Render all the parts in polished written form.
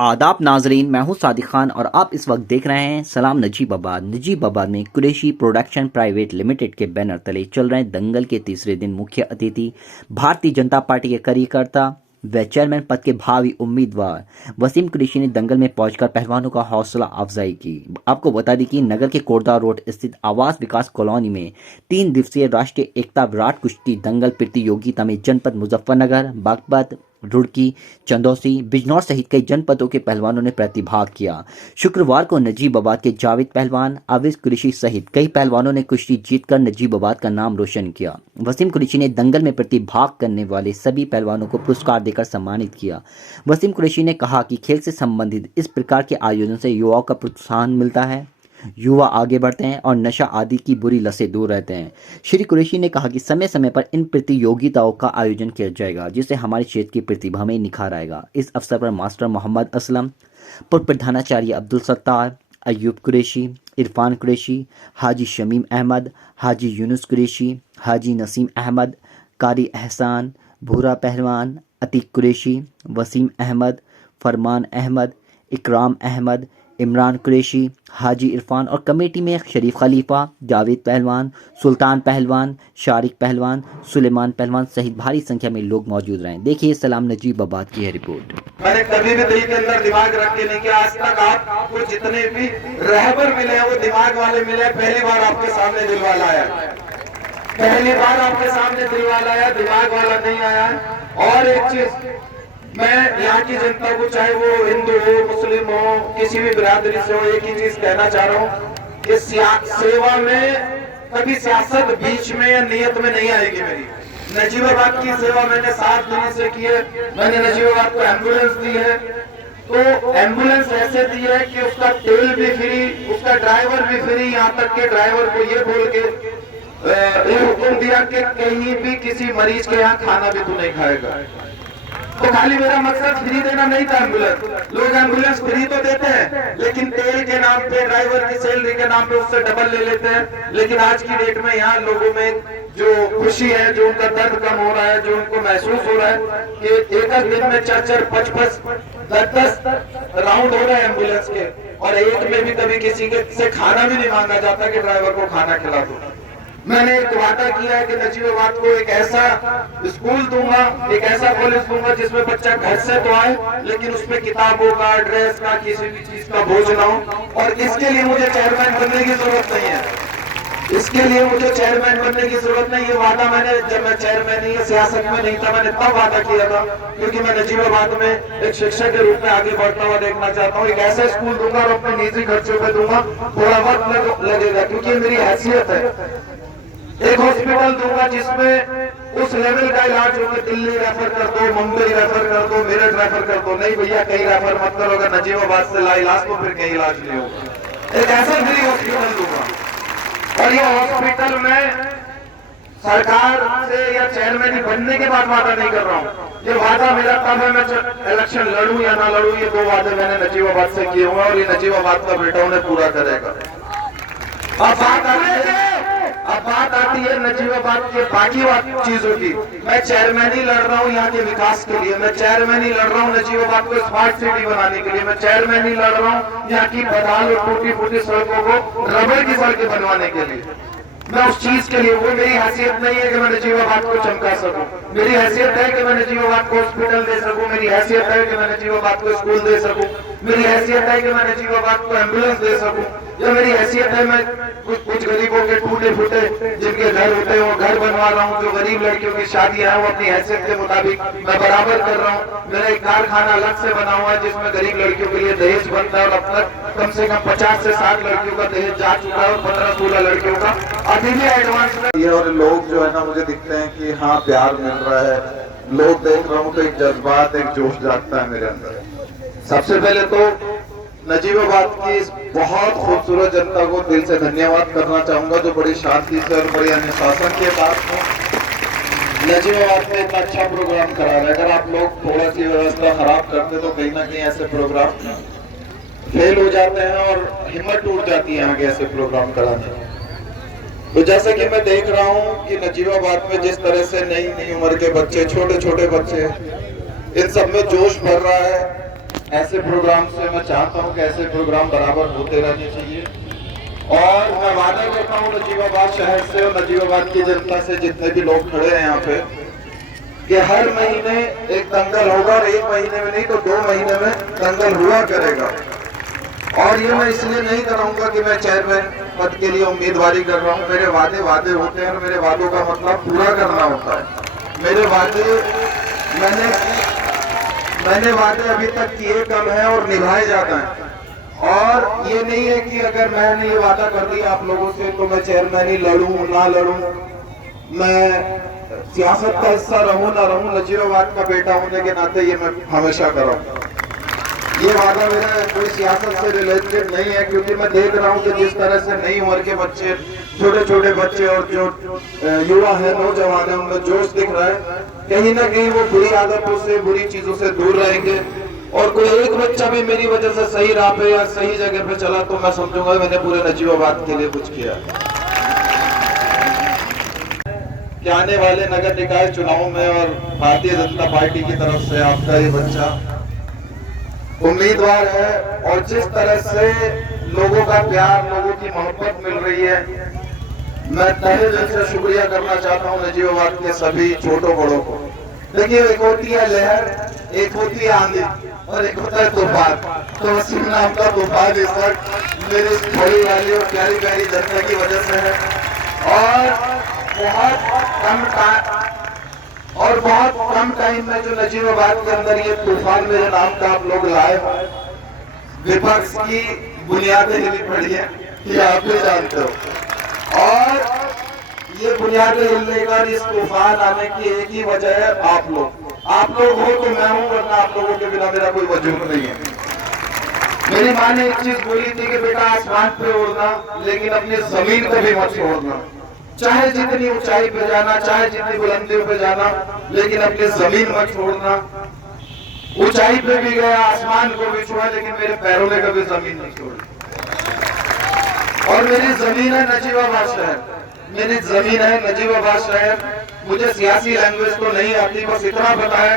आदाब नाजरीन, मैं हूं सादिक खान और आप इस वक्त देख रहे हैं सलाम नजीबाबाद। नजीबाबाद में कुरैशी प्रोडक्शन प्राइवेट लिमिटेड के बैनर तले चल रहे दंगल के तीसरे दिन मुख्य अतिथि भारतीय जनता पार्टी के कार्यकर्ता व चेयरमैन पद के भावी उम्मीदवार वसीम कुरैशी ने दंगल में पहुंचकर पहलवानों का हौसला अफजाई की। आपको बता दें कि नगर के कोटदा रोड स्थित आवास विकास कॉलोनी में 3 दिवसीय राष्ट्रीय एकता विराट कुश्ती दंगल प्रतियोगिता में जनपद मुजफ्फरनगर, बागपत, रुड़की, चंदौसी, बिजनौर सहित कई जनपदों के पहलवानों ने प्रतिभाग किया। शुक्रवार को नजीबाबाद के जावेद पहलवान, आविज कुरैशी सहित कई पहलवानों ने कुश्ती जीतकर नजीबाबाद का नाम रोशन किया। वसीम कुरैशी ने दंगल में प्रतिभाग करने वाले सभी पहलवानों को पुरस्कार देकर सम्मानित किया। वसीम कुरैशी ने कहा कि खेल से संबंधित इस प्रकार के आयोजन से युवाओं का प्रोत्साहन मिलता है, युवा आगे बढ़ते हैं और नशा आदि की बुरी लत से दूर रहते हैं। श्री कुरैशी ने कहा कि समय समय पर इन प्रतियोगिताओं का आयोजन किया जाएगा, जिससे हमारे क्षेत्र की प्रतिभा में निखार आएगा। इस अवसर पर मास्टर मोहम्मद असलम, पूर्व प्रधानाचार्य अब्दुल सत्तार, अयूब कुरैशी, इरफान कुरैशी, हाजी शमीम अहमद, हाजी यूनुस कुरैशी, हाजी नसीम अहमद, कारी एहसान, भूरा पहलवान, अतीक कुरैशी, वसीम अहमद, फरमान अहमद, इकराम अहमद, इमरान कुरैशी, हाजी इरफान और कमेटी में शरीफ खलीफा, जावेद पहलवान, सुल्तान पहलवान, शारिक पहलवान, सुलेमान पहलवान सहित भारी संख्या में लोग मौजूद रहे। देखिए सलाम नजीबाबाद की है रिपोर्ट। मैंने कभी भी दिल के अंदर दिमाग रख के नहीं किया। आज तक आपको जितने भी रहबर मिले हैं वो दिमाग वाले मिले। पहली बार आपके सामने दिल वाला आया, पहली बार आपके सामने दिल वाला आया, दिमाग वाला नहीं आया। और एक चीज मैं यहाँ की जनता को, चाहे वो हिंदू हो, मुस्लिम हो, किसी भी बिरादरी से हो, एक ही चीज कहना चाह रहा हूँ कि सेवा में कभी सियासत बीच में या नियत में नहीं आएगी मेरी। नजीबाबाद की सेवा मैंने 7 दिन से की है। मैंने नजीबाबाद को एम्बुलेंस दी है, तो एम्बुलेंस ऐसे दी है कि उसका तेल भी फ्री, उसका ड्राइवर भी फ्री। यहाँ तक के ड्राइवर को ये बोल के हुक्म दिया कि कहीं भी किसी मरीज के यहाँ खाना भी तू नहीं खाएगा। तो खाली मेरा मकसद फ्री देना नहीं था एम्बुलेंस। लोग एम्बुलेंस फ्री तो देते हैं, लेकिन तेल के नाम पे, ड्राइवर की सैलरी के नाम पे उससे डबल ले लेते हैं। लेकिन आज की डेट में यहाँ लोगों में जो खुशी है, जो उनका दर्द कम हो रहा है, जो उनको महसूस हो रहा है कि एक दिन में 4-4, 5-5, 10-10 राउंड हो रहे हैं एम्बुलेंस के, और एक में भी कभी किसी के से खाना भी नहीं मांगा जाता कि ड्राइवर को खाना खिला दो। मैंने एक वादा किया है कि नजीबाबाद को एक ऐसा स्कूल दूंगा, एक ऐसा कॉलेज दूंगा जिसमें बच्चा घर से तो आए, लेकिन उसमें किताबों का, ड्रेस का, किसी भी चीज का बोझ ना हो। और इसके लिए मुझे चेयरमैन बनने की जरूरत नहीं है, इसके लिए मुझे चेयरमैन बनने की जरूरत नहीं। ये वादा मैंने, जब मैं चेयरमैन ही सियासत में नहीं था, मैंने तब वादा किया था, क्योंकि मैं नजीबाबाद में एक शिक्षक के रूप में आगे बढ़ता हुआ देखना चाहता हूँ। एक ऐसा स्कूल दूंगा और अपने निजी खर्चों पे दूंगा, थोड़ा वक्त लगेगा क्योंकि मेरी हैसियत है। एक हॉस्पिटल दूंगा जिसमें उस लेवल का इलाज हो कि दिल्ली रेफर कर दो, मुंबई रेफर कर दो, मेरठ रेफर कर दो। नहीं भैया, कहीं रेफर मत करो। अगर नजीबाबाद से ला इलाज तो फिर कहीं इलाज नहीं होगा। एक ऐसा फ्री हॉस्पिटल दूंगा। और ये हॉस्पिटल में सरकार से या चेयरमैन बनने के बाद वादा नहीं कर रहा हूँ। ये वादा मेरा तब है, मैं इलेक्शन लड़ूं या ना लड़ूं, ये 2 वादे मैंने नजीबाबाद से किए हुए, और ये नजीबाबाद का बेटा उन्हें पूरा करेगा। अब बात आती है नजीबाबाद के बाकी चीजों की। मैं चेयरमैन ही लड़ रहा हूँ यहाँ के विकास के लिए, मैं चेयरमैन ही लड़ रहा हूँ नजीबाबाद को स्मार्ट सिटी बनाने के लिए, मैं चेयरमैन ही लड़ रहा हूँ यहाँ की बदाल और टूटी फूटी सड़कों को रबड़ की सड़कें बनवाने के लिए। मैं उस चीज के लिए, वो मेरी हैसियत नहीं है कि मैं नजीबाबाद को चमका सकूं। मेरी हैसियत है कि मैं नजीबाबाद को हॉस्पिटल दे सकूं, मेरी हैसियत है कि मैं नजीबाबाद को स्कूल दे सकूं, मेरी हैसियत है कि मैं नजीबाबाद को एम्बुलेंस दे सकूं, या मेरी हैसियत है मैं कुछ गरीबों के टूटे फूटे जिनके घर होते हैं वो घर बनवा रहा हूँ, जो गरीब लड़कियों की शादियां हैं वो अपनी हैसियत के मुताबिक मैं बराबर कर रहा हूँ। मेरा एक कारखाना अलग से बना हुआ है जिसमें गरीब लड़कियों के लिए दहेज बनता है, और अब तक कम से कम 50 से 60 लड़कियों का दहेज जा चुका है, और 15-16 लड़कियों का अभी भी एडवांस में। और लोग जो है ना, मुझे दिखते हैं कि हाँ प्यार मिल रहा है, लोग देख रहा हूँ तो एक जज्बात, एक जोश जागता है मेरे अंदर। सबसे पहले तो नजीबाबाद की इस बहुत खूबसूरत जनता को दिल से धन्यवाद करना चाहूंगा, जो बड़ी शांति से और बड़ी अनुशासन के साथ नजीबाबाद में इतना अच्छा प्रोग्राम करा रहे हैं। अगर आप लोग थोड़ा सी व्यवस्था खराब करते तो कहीं ना कहीं ऐसे प्रोग्राम फेल हो जाते हैं और हिम्मत टूट जाती है आगे ऐसे प्रोग्राम कराने। तो जैसा कि मैं देख रहा हूँ कि नजीबाबाद में जिस तरह से नई नई उम्र के बच्चे, छोटे छोटे बच्चे, इन सब में जोश भर रहा है। ऐसे प्रोग्राम से मैं चाहता हूं कि ऐसे प्रोग्राम बराबर होते रहने चाहिए। और मैं वादा करता हूं नजीबाबाद शहर से और नजीबाबाद की जनता से, जितने भी लोग खड़े हैं यहाँ पे, कि हर महीने एक दंगल होगा, और एक महीने में नहीं तो 2 महीने में दंगल हुआ करेगा। और ये मैं इसलिए नहीं कराऊंगा कि मैं चेयरमैन पद के लिए उम्मीदवारी कर रहा हूँ। मेरे वादे वादे होते हैं और मेरे वादों का मतलब पूरा करना होता है। मेरे वादे मैंने वादे अभी तक किए कम है और निभाए जाते हैं। और ये नहीं है कि अगर मैंने ये वादा कर दिया आप लोगों से तो मैं चेयरमैन ही लड़ूं ना लड़ूं, मैं सियासत का हिस्सा रहूं ना रहूं, नजीबाबाद का बेटा होने के नाते ये मैं हमेशा कराऊंगा। ये वादा मेरा कोई सियासत से रिलेटेड नहीं है, क्योंकि मैं देख रहा हूँ कि जिस तरह से नई उम्र के बच्चे, छोटे छोटे बच्चे और जो युवा है, नौजवान है, उनमें जोश दिख रहा है। कहीं ना कहीं वो बुरी आदतों से, बुरी चीजों से दूर रहेंगे। और कोई एक बच्चा भी मेरी वजह से सही राह पे या सही जगह पे चला तो मैं समझूंगा मैंने पूरे नजीबाबाद के लिए कुछ किया। कि आने वाले नगर निकाय चुनाव में और भारतीय जनता पार्टी की तरफ से आपका ये बच्चा उम्मीदवार है, और जिस तरह से लोगों का प्यार, लोगों की मोहब्बत मिल रही है, मैं तहे दिल से शुक्रिया करना चाहता हूँ नजीबाबाद के सभी छोटों बड़ों को। देखिए, एक होती है लहर, एक होती है आंधी, और एक होता है तूफान। तो वसीम नाम का तूफान इस वक्त मेरी थोड़ी वाली और प्यारी प्यारी जनता की वजह से है। और बहुत कम टाइम में जो नजीबाबाद के अंदर ये तूफान मेरे नाम का आप लोग लाए, विपक्ष की बुनियादें हिली पड़ी है, ये आप भी जानते हो। और ये बुनियादें हिलने का, इस तूफान आने की एक ही वजह है आप लोग हो तो मैं हूं, वरना आप लोगों के बिना मेरा कोई वजूद नहीं है। मेरी माँ ने एक चीज बोली थी कि बेटा आसमान पे उड़ना, लेकिन अपनी जमीन को भी मत छोड़ना। चाहे जितनी ऊंचाई पे जाना, चाहे जितनी बुलंदियों पे जाना, लेकिन अपनी जमीन मत छोड़ना। ऊंचाई पे भी गया, आसमान को भी छुआ, लेकिन मेरे पैरों ने कभी जमीन नहीं छोड़ी। और मेरी जमीन है नजीबाबाद शहर, मेरी जमीन है नजीबाबाद शहर। मुझे सियासी लैंग्वेज तो नहीं आती, बस इतना पता है,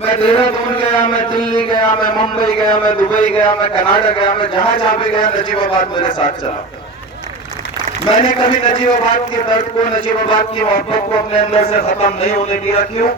मैं देहरादून गया, मैं दिल्ली गया, मैं मुंबई गया, मैं दुबई गया, मैं कनाडा गया, मैं जहां भी गया, नजीबाबाद मेरे साथ चला। मैंने कभी नजीबाबाद के दर्द को, नजीबाबाद की मोहब्बत को अपने अंदर से खत्म नहीं होने दिया। क्यों?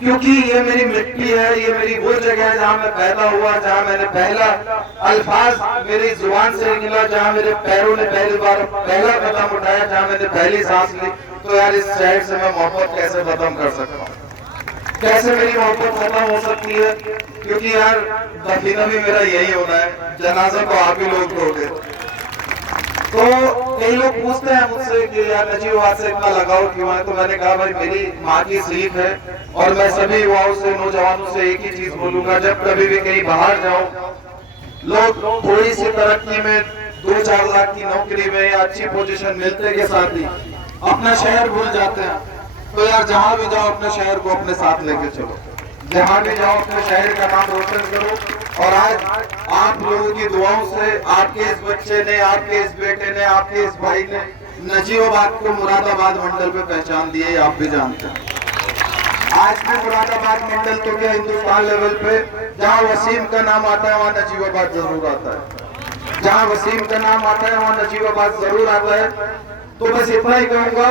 क्योंकि ये मेरी मिट्टी है, ये मेरी वो जगह है जहाँ मैं पैदा हुआ, जहाँ मैंने पहला अल्फाज मेरी जुबान से निकला, जहाँ मेरे पैरों ने पहली बार पहला कदम उठाया, जहाँ मैंने पहली सांस ली। तो यार, इस शहर से मैं मोहब्बत कैसे खत्म कर सकता हूँ? कैसे मेरी मोहब्बत खत्म हो सकती है? क्योंकि यार, दफीना भी मेरा यही होना है, जनाजा तो आप ही लोग दोगे। तो कई लोग पूछते हैं मुझसे कि यार नजीबाबाद से इतना लगाव क्यों है? तो मैंने कहा भाई, मेरी माँ की सीख है। और मैं सभी युवाओं से, नौजवानों से एक ही चीज बोलूंगा, जब कभी भी कहीं बाहर जाओ, लोग थोड़ी सी तरक्की में, 2-4 लाख की नौकरी में या अच्छी पोजीशन मिलते के साथ ही अपना शहर भूल जाते हैं। तो यार, जहां भी जाओ अपने शहर को अपने साथ लेके चलो, जहां भी जाओ अपने शहर का नाम रोशन करो। और आज आप लोगों की दुआओं से आपके इस बच्चे ने, आपके इस बेटे ने, आपके इस भाई ने नजीबाबाद को मुरादाबाद मंडल पे पहचान दी है, आप भी जानते हैं। आज भी मुरादाबाद मंडल तो क्या, हिंदुस्तान लेवल पे जहाँ वसीम का नाम आता है वहाँ नजीबाबाद जरूर आता है, जहाँ वसीम का नाम आता है वहाँ नजीबाबाद जरूर आता है। तो बस इतना ही कहूंगा,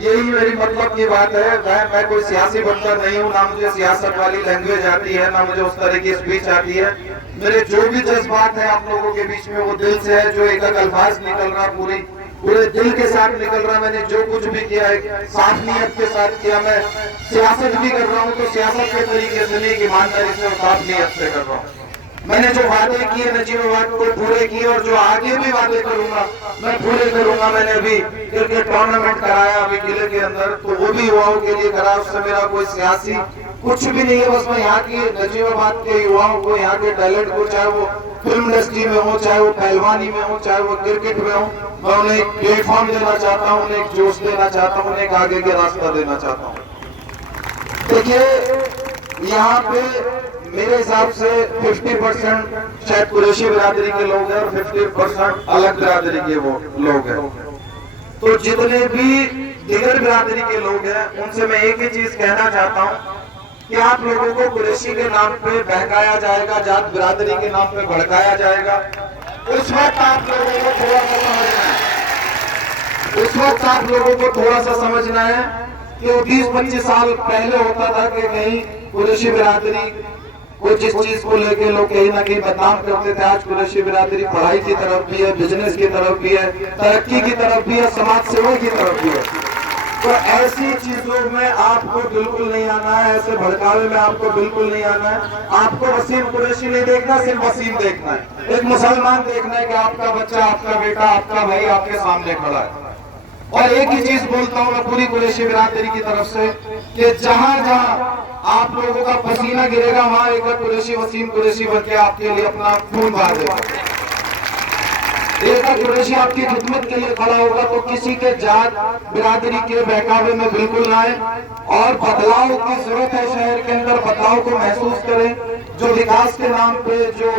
यही मेरी मतलब की बात है। मैं कोई सियासी बंदा नहीं हूँ, ना मुझे सियासत वाली लैंग्वेज आती है, ना मुझे उस तरह की स्पीच आती है। मेरे जो भी जज्बात है आप लोगों के बीच में, वो दिल से है। जो एक अल्फाज निकल रहा, पूरे दिल के साथ निकल रहा। मैंने जो कुछ भी किया है साफ नीयत के साथ किया। मैं सियासत भी कर रहा हूँ तो सियासत के तरीके से नहीं, ईमानदारी से और साफ नीयत से कर रहा हूँ। मैंने जो वादे किए नजीबाबाद को पूरे किए, और जो आगे भी वादे करूंगा मैं पूरे करूंगा। मैंने अभी क्रिकेट टूर्नामेंट कराया अभी किले के अंदर, तो वो भी युवाओं के लिए कराया। उससे मेरा कोई सियासी कुछ भी नहीं है, बस मैं यहाँ की नजीबाबाद के युवाओं को, यहाँ के टैलेंट को, चाहे वो फिल्म इंडस्ट्री में हो, चाहे वो पहलवानी में हो, चाहे वो क्रिकेट में हो, मैं उन्हें एक प्लेटफॉर्म देना चाहता हूँ, उन्हें एक जोश देना चाहता हूँ, उन्हें एक आगे के रास्ता देना चाहता हूँ। देखिए, यहाँ पे मेरे हिसाब से 50% शायद कुरैशी बिरादरी के लोग हैं और 50% अलग बिरादरी के वो लोग हैं। तो जितने भी दिगर बिरादरी के लोग हैं उनसे मैं एक ही चीज कहना चाहता हूँ कि आप लोगों को कुरैशी के नाम पे बहकाया जाएगा, जात बिरादरी के नाम पे भड़काया जाएगा, उस वक्त आप लोगों को थोड़ा सा समझना है। उस वक्त आप लोगों को थोड़ा सा समझना है कि 20-25 साल पहले होता था कि कहीं कुरैशी बिरादरी को जिस चीज को लेके लोग कहीं ना कहीं बदनाम करते थे, आज कुरैशी बिरादरी पढ़ाई की तरफ भी है, बिजनेस की तरफ भी है, तरक्की की तरफ भी है, समाज सेवा की तरफ भी है। तो ऐसी चीजों में आपको बिल्कुल नहीं आना है, ऐसे भड़कावे में आपको बिल्कुल नहीं आना है। आपको वसीम कुरैशी नहीं देखना, सिर्फ वसीम देखना है, एक मुसलमान देखना है कि आपका बच्चा, आपका बेटा, आपका भाई आपके सामने खड़ा है। और एक ही चीज बोलता हूँ मैं पूरी कुरैशी बिरादरी की तरफ से कि जहां जहां आप लोगों का पसीना गिरेगा वहां एक कुरैशी वसीम कुरैशी बन के आपके लिए अपना खून बहा देगा। एक कुरैशी आपकी खिदमत के लिए खड़ा होगा। तो किसी के जात बिरादरी के बहकावे में बिल्कुल ना आए और बदलाव की जरूरत है। शहर के अंदर बदलाव को महसूस करें। जो विकास के नाम पे जो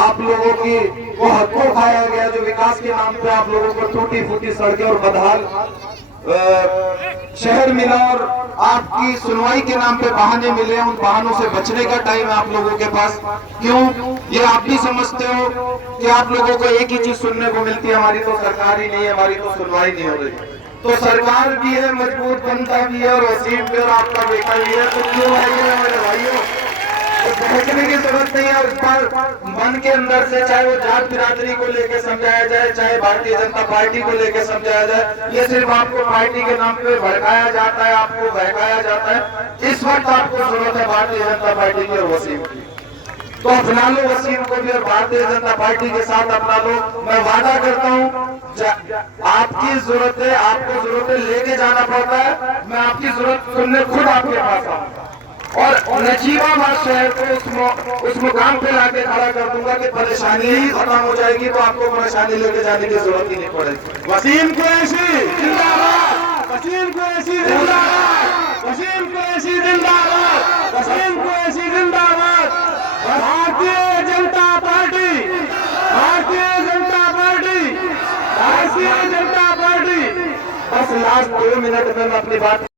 आप लोगों की वो हकों खाया गया, जो विकास के नाम पे आप लोगों को टूटी फूटी सड़कें और बदहाल शहर मिला और आपकी सुनवाई के नाम पे बहाने मिले, उन बहानों से बचने का टाइम है आप लोगों के पास। क्यों? ये आप भी समझते हो कि आप लोगों को एक ही चीज सुनने को मिलती है, हमारी तो सरकार ही नहीं है, हमारी तो सुनवाई नहीं हो रही। तो सरकार भी है, मजबूत बनता भी है और वसीम भी और आपका बेटा भी है। तो क्यों है ये मेरे भाइयों, तो बहकने की जरूरत नहीं है। और इस बार मन के अंदर से चाहे वो जात बिरादरी को लेकर समझाया जाए, चाहे भारतीय जनता पार्टी को लेकर समझाया जाए, ये सिर्फ आपको पार्टी के नाम पे भड़काया जाता है, आपको बहकाया जाता है। इस वक्त आपको जरूरत है भारतीय जनता पार्टी की और वसीम की। तो अपना लो वसीम को भी और भारतीय जनता पार्टी के साथ अपना लो। मैं वादा करता हूँ आपकी जरूरत है, आपको जरूरत है, लेके जाना पड़ता है। मैं आपकी जरूरत सुनने खुद आपके पास आऊंगा और नजीबाबाद शहर को उस मुकाम पे लाके खड़ा कर दूंगा कि परेशानी ही खत्म हो जाएगी। तो आपको परेशानी लेके जाने की जरूरत ही नहीं पड़ेगी। वसीम कुरैशी जिंदाबाद, वसीम कुरैशी जिंदाबाद, वसीम कुरैशी जिंदाबाद, वसीम कुरैशी जिंदाबाद। Bharatiya Janata party, Bharatiya Janata party, Bharatiya Janata party. बस लास्ट 2 मिनट में मैं अपनी बात